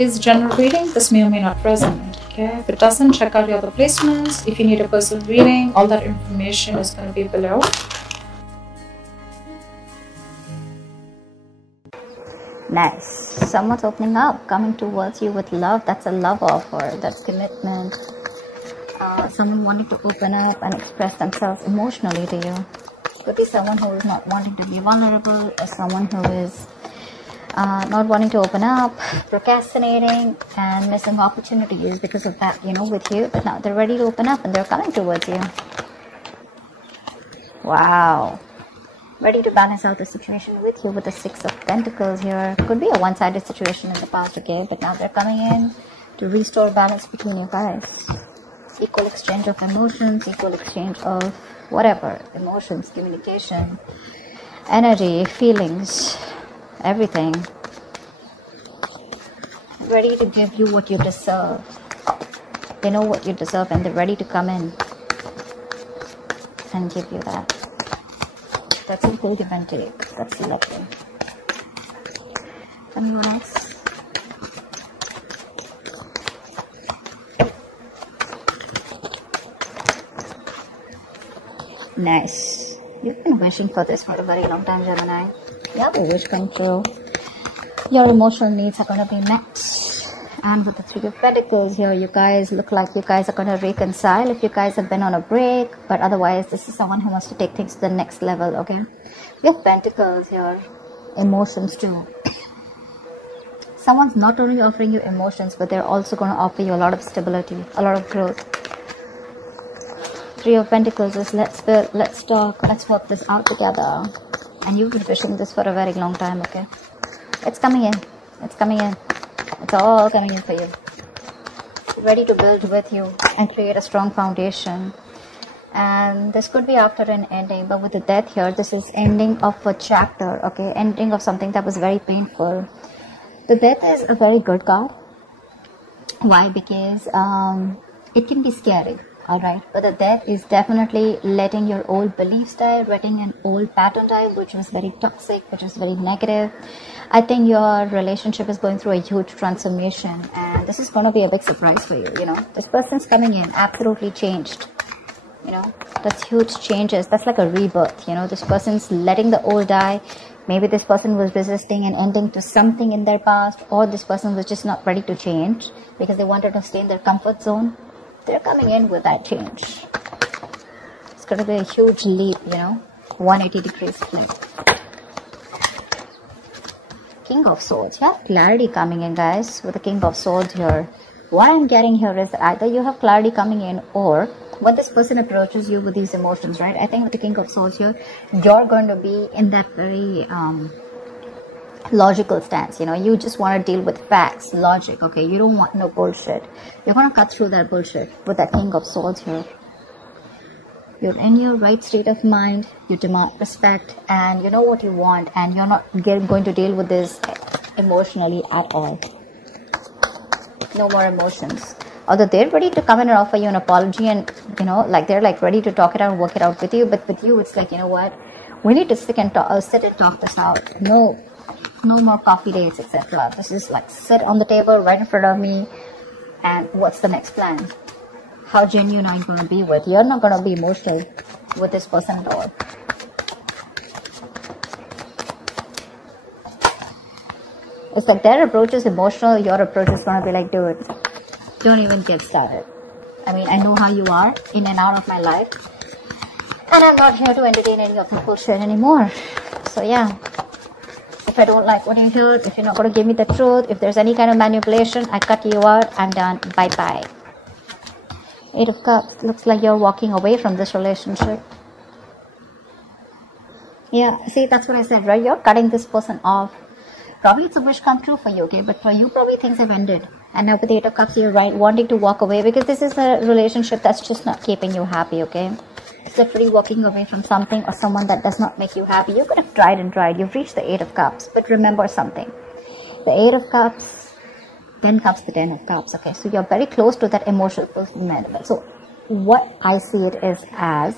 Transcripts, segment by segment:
it is general reading, this may or may not resonate. Okay, if it doesn't, check out your other placements. If you need a personal reading, all that information is going to be below. Nice. Someone's opening up, coming towards you with love. That's a love offer. That's commitment. Someone wanting to open up and express themselves emotionally to you. Could be someone who is not wanting to be vulnerable, or someone who is not wanting to open up, procrastinating and missing opportunities because of that, you know, with you. But now they're ready to open up and they're coming towards you. Wow. Ready to balance out the situation with you with the Six of Pentacles here. Could be a one-sided situation in the past, okay? But now they're coming in to restore balance between you guys. Equal exchange of emotions, equal exchange of whatever. Emotions, communication, energy, feelings, everything. Ready to give you what you deserve. They know what you deserve and they're ready to come in and give you that. That's a cool give and take. That's lovely. Tell me what else. Nice. You've been wishing for this for a very long time, Gemini. You have a wish come true. Your emotional needs are going to be met. And with the Three of Pentacles here, you guys look like you guys are going to reconcile if you guys have been on a break. But otherwise, this is someone who wants to take things to the next level, okay? We have Pentacles here. Emotions too. Someone's not only offering you emotions, but they're also going to offer you a lot of stability, a lot of growth. Three of Pentacles is let's build, let's talk, let's work this out together. And you've been wishing this for a very long time, okay? It's coming in. It's coming in. It's all coming in for you. Ready to build with you and create a strong foundation. And this could be after an ending, but with the Death here, this is ending of a chapter, okay? Ending of something that was very painful. The Death is a very good card. Why? Because it can be scary. Alright, but the Death is definitely letting your old beliefs die, letting an old pattern die, which was very toxic, which was very negative. I think your relationship is going through a huge transformation, and this is going to be a big surprise for you, you know. This person's coming in absolutely changed, you know. That's huge changes. That's like a rebirth, you know. This person's letting the old die. Maybe this person was resisting an ending to something in their past, or this person was just not ready to change because they wanted to stay in their comfort zone. They're coming in with that change. It's going to be a huge leap, you know, 180 degrees flip. King of Swords. You have clarity coming in, guys, with the King of Swords here. What I'm getting here is that either you have clarity coming in, or when this person approaches you with these emotions, right? I think with the King of Swords here, you're going to be in that very logical stance, you know. You just want to deal with facts, logic, okay? You don't want no bullshit. You're going to cut through that bullshit with that King of Swords here. You're in your right state of mind, you demand respect, and you know what you want, and you're not going to deal with this emotionally at all. No more emotions. Although they're ready to come in and offer you an apology, and you know, like they're like ready to talk it out and work it out with you, but with you it's like, you know what, we need to sit and talk this out. No more coffee dates, etc. This is like sit on the table right in front of me, and what's the next plan? How genuine are you going to be with? You're not going to be emotional with this person at all. It's like their approach is emotional, your approach is going to be like, dude, don't even get started. I mean, I know how you are in and out of my life, and I'm not here to entertain any of the bullshit anymore. So yeah. If I don't like what you hear, if you're not going to give me the truth, if there's any kind of manipulation, I cut you out. I'm done. Bye-bye. Eight of Cups. Looks like you're walking away from this relationship. Yeah, see, that's what I said, right? You're cutting this person off. Probably it's a wish come true for you, okay? But for you, probably things have ended. And now with the Eight of Cups, you're right, wanting to walk away because this is a relationship that's just not keeping you happy, okay? It's literally walking away from something or someone that does not make you happy. You could have tried and tried. You've reached the Eight of Cups. But remember something. The Eight of Cups, then comes the Ten of Cups, okay? So you're very close to that emotional fulfillment. So what I see it is as,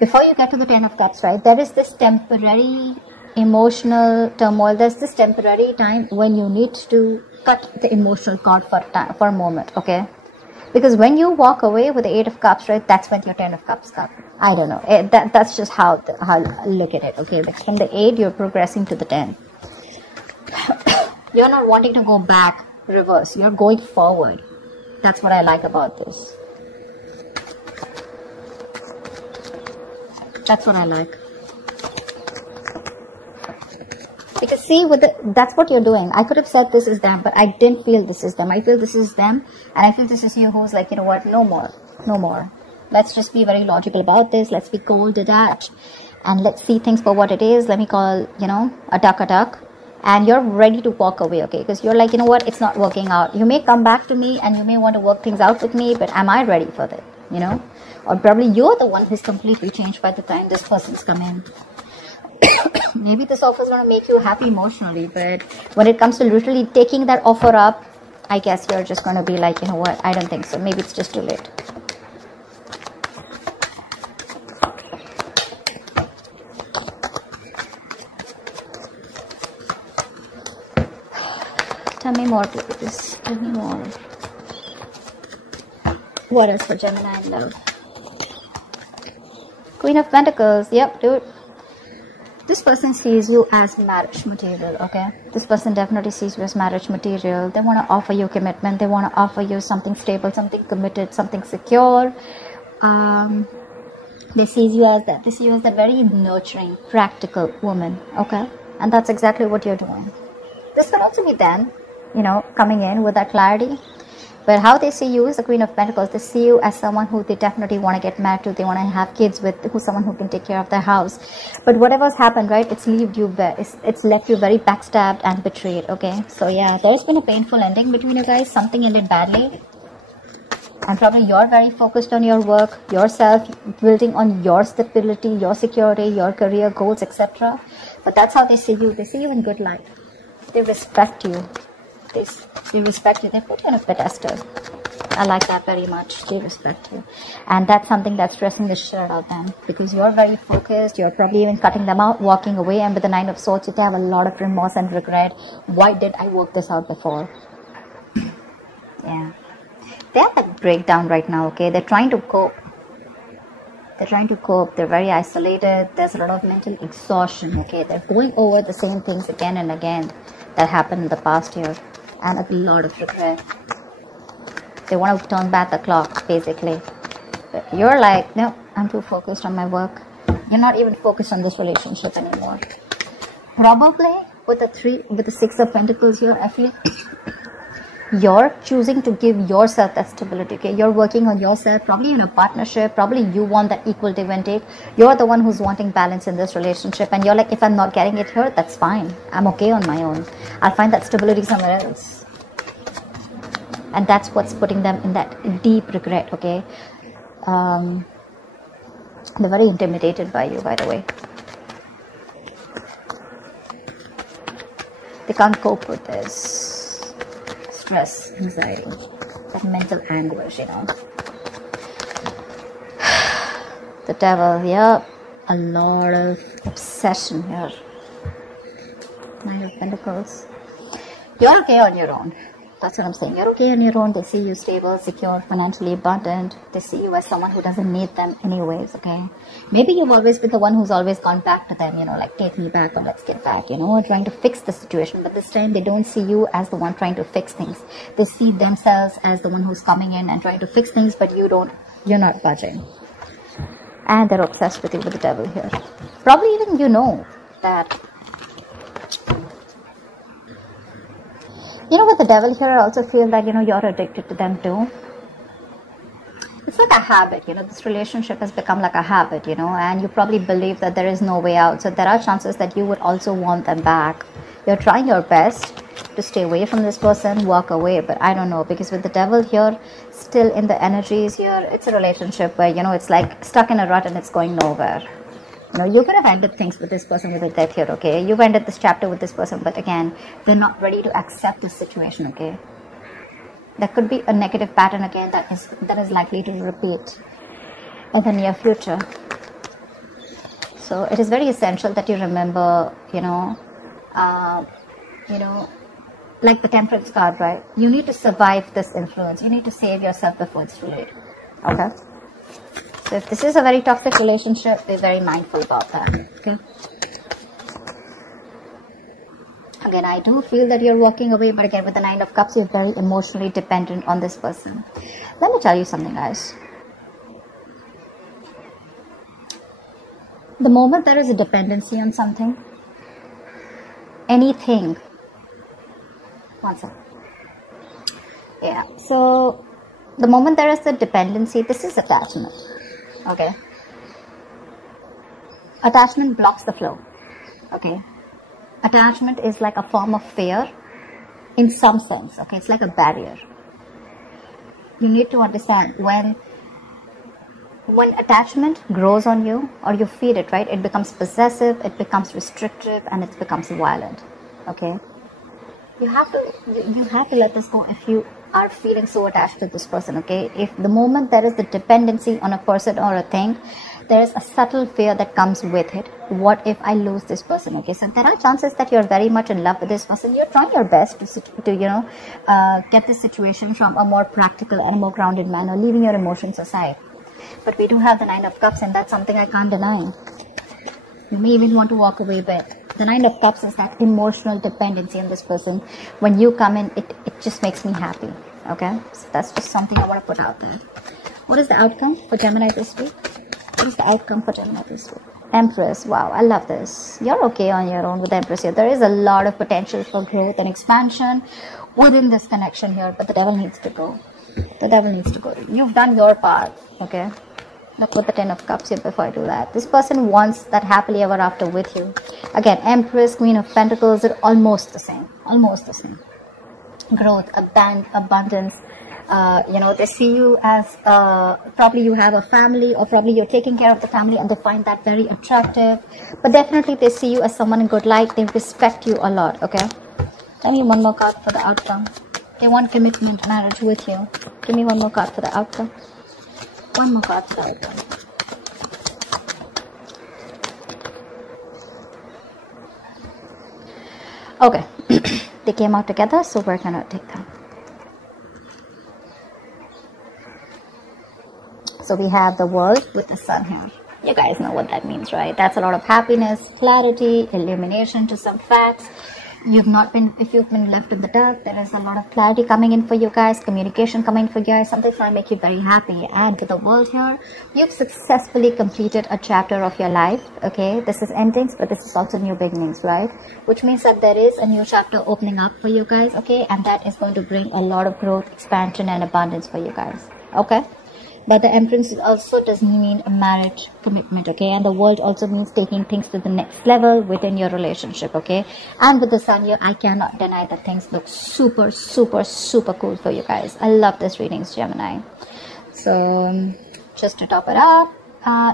before you get to the Ten of Cups, right, there is this temporary emotional turmoil. There's this temporary time when you need to cut the emotional cord for a moment, okay? Because when you walk away with the 8 of Cups, right, that's when your 10 of Cups come. I don't know. That's just how I look at it, okay? Like from the 8, you're progressing to the 10. You're not wanting to go back, reverse. You're going forward. That's what I like about this. That's what I like. Because see, that's what you're doing. I could have said this is them, but I didn't feel this is them. I feel this is them, and I feel this is you who's like, you know what, no more, no more. Let's just be very logical about this. Let's be cold, detached, and let's see things for what it is. Let me call, you know, a duck. And you're ready to walk away, okay? Because you're like, you know what, it's not working out. You may come back to me and you may want to work things out with me, but am I ready for that, you know? Or probably you're the one who's completely changed by the time this person's come in. Maybe this offer is going to make you happy emotionally, but when it comes to literally taking that offer up, I guess you're just going to be like, you know what, I don't think so. Maybe it's just too late. Tell me more, please. Tell me more. What else for Gemini love? Queen of Pentacles. Yep, dude. This person sees you as marriage material, okay? This person definitely sees you as marriage material. They want to offer you commitment. They want to offer you something stable, something committed, something secure. They see you as that. They see you as that very nurturing, practical woman, okay? And that's exactly what you're doing. This can also be them, you know, coming in with that clarity. But how they see you is the Queen of Pentacles. They see you as someone who they definitely want to get married to. They want to have kids with, who's someone who can take care of their house. But whatever's happened, right, it's left you very backstabbed and betrayed, okay? So yeah, there's been a painful ending between you guys. Something ended badly. And probably you're very focused on your work, yourself, building on your stability, your security, your career goals, etc. But that's how they see you. They see you in good light. They respect you. They respect you. They put you on a pedestal. I like that very much. They respect you. And that's something that's stressing the shit out of them. Because you're very focused. You're probably even cutting them out, walking away. And with the 9 of Swords, they have a lot of remorse and regret. Why did I work this out before? Yeah. They have that breakdown right now, okay? They're trying to cope. They're trying to cope. They're very isolated. There's a lot of mental exhaustion, okay? They're going over the same things again and again that happened in the past year. And a lot of regret. They want to turn back the clock, basically. But you're like, no, I'm too focused on my work. You're not even focused on this relationship anymore. Probably with the 6 of Pentacles here, I feel you're choosing to give yourself that stability, okay? You're working on yourself, probably in a partnership. Probably you want that equal give and take. You're the one who's wanting balance in this relationship, and you're like, if I'm not getting it here, that's fine. I'm okay on my own. I'll find that stability somewhere else. And that's what's putting them in that deep regret, okay? They're very intimidated by you, by the way. They can't cope with this stress, anxiety, that mental anguish, you know. The Devil, yeah, a lot of obsession here. 9 of Pentacles. You're okay on your own. That's what I'm saying. You're okay on your own. They see you stable, secure, financially abundant. They see you as someone who doesn't need them anyways, okay? Maybe you've always been the one who's always gone back to them, you know, like, take me back or let's get back, you know, trying to fix the situation. But this time they don't see you as the one trying to fix things. They see themselves as the one who's coming in and trying to fix things, but you're not budging. And they're obsessed with you, with the Devil here. Probably even you know that. You know, with the Devil here, I also feel that, you know, you're addicted to them too. It's like a habit, you know, this relationship has become like a habit, you know, and you probably believe that there is no way out. So there are chances that you would also want them back. You're trying your best to stay away from this person, walk away, but I don't know, because with the Devil here, still in the energies here, it's a relationship where, you know, it's like stuck in a rut and it's going nowhere. You know, you could have ended things with this person with a death here, okay? You've ended this chapter with this person, but again, they're not ready to accept this situation, okay? There could be a negative pattern again that is likely to repeat in the near future. So it is very essential that you remember, like the Temperance card, right? You need to survive this influence. You need to save yourself before it's too late. Okay? So if this is a very toxic relationship, be very mindful about that. Okay? Again, I do feel that you're walking away, but again, with the Nine of Cups, you're very emotionally dependent on this person. Let me tell you something, guys. The moment there is a dependency on something, anything, one second. Yeah, so the moment there is a dependency, this is attachment. Okay? Attachment blocks the flow. Okay? Attachment is like a form of fear in some sense. Okay? It's like a barrier. You need to understand when attachment grows on you, or you feed it, right, it becomes possessive, it becomes restrictive, and it becomes violent. Okay? You have to let this go if you are feeling so attached to this person. Okay? If the moment there is the dependency on a person or a thing, there is a subtle fear that comes with it. What if I lose this person? Okay, so there are chances that you're very much in love with this person. You're trying your best to get this situation from a more practical and a more grounded manner, leaving your emotions aside. But we do have the Nine of Cups, and that's something I can't deny. You may even want to walk away, but the Nine of Cups is that emotional dependency on this person. When you come in, it just makes me happy. Okay, so that's just something I want to put out there. What is the outcome for Gemini this week? What is the outcome for Gemini this week? Empress. Wow, I love this. You're okay on your own with Empress here. There is a lot of potential for growth and expansion within this connection here, but the devil needs to go. The devil needs to go. You've done your part. Okay, look with the Ten of Cups here before I do that. This person wants that happily ever after with you. Again, Empress, Queen of Pentacles, are almost the same. Almost the same. Growth, abundance. They see you as probably you have a family, or probably you're taking care of the family, and they find that very attractive. But definitely they see you as someone in good light. They respect you a lot. Okay, tell me one more card for the outcome. They want commitment, marriage with you. Give me one more card for the outcome. One more card for the outcome. Okay, they came out together, so we're gonna take them. So we have the World with the Sun here. You guys know what that means, right? That's a lot of happiness, clarity, illumination to some facts. If you've been left in the dark, there is a lot of clarity coming in for you guys, communication coming for you guys, something's going to make you very happy. And with the World here, you've successfully completed a chapter of your life. Okay, this is endings, but this is also new beginnings, right? Which means that there is a new chapter opening up for you guys. Okay, and that is going to bring a lot of growth, expansion, and abundance for you guys. Okay. But the Empress also doesn't mean a marriage commitment, okay? And the World also means taking things to the next level within your relationship, okay? And with the Sun here, I cannot deny that things look super, super, super cool for you guys. I love this readings, Gemini. So, just to top it up,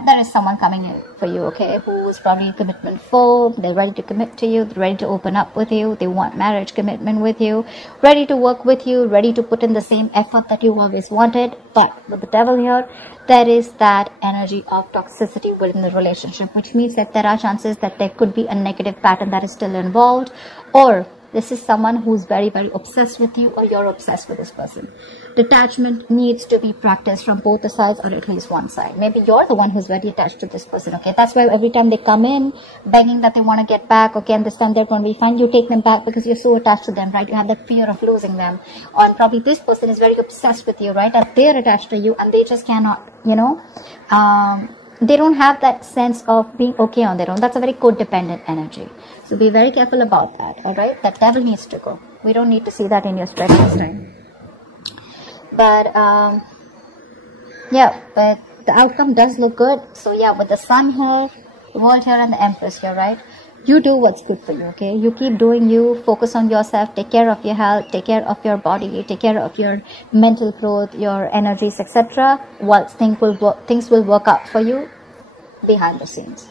there is someone coming in for you, okay, who is probably a commitment phobe. They're ready to commit to you, they're ready to open up with you, they want marriage commitment with you, ready to work with you, ready to put in the same effort that you always wanted. But with the Devil here, there is that energy of toxicity within the relationship, which means that there are chances that there could be a negative pattern that is still involved, or this is someone who's very, very obsessed with you, or you're obsessed with this person. Detachment needs to be practiced from both the sides, or at least one side. Maybe you're the one who's very attached to this person, okay? That's why every time they come in begging that they want to get back, okay, and this time they're going to be fine, you take them back because you're so attached to them, right? You have that fear of losing them. Or probably this person is very obsessed with you, right? That they're attached to you and they just cannot, they don't have that sense of being okay on their own. That's a very codependent energy. So be very careful about that, alright? That Devil needs to go. We don't need to see that in your spread this time. But, yeah, but the outcome does look good. So, yeah, with the Sun here, the World here, and the Empress here, right? You do what's good for you, okay? You keep doing you, focus on yourself, take care of your health, take care of your body, take care of your mental growth, your energies, etc. While things will work out for you behind the scenes,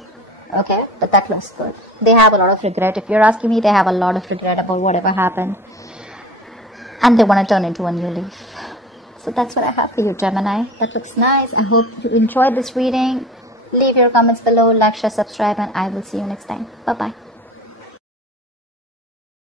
okay? But that looks good. They have a lot of regret. If you're asking me, they have a lot of regret about whatever happened. And they want to turn into a new leaf. So that's what I have for you, Gemini. That looks nice. I hope you enjoyed this reading. Leave your comments below, like, share, subscribe, and I will see you next time. Bye bye.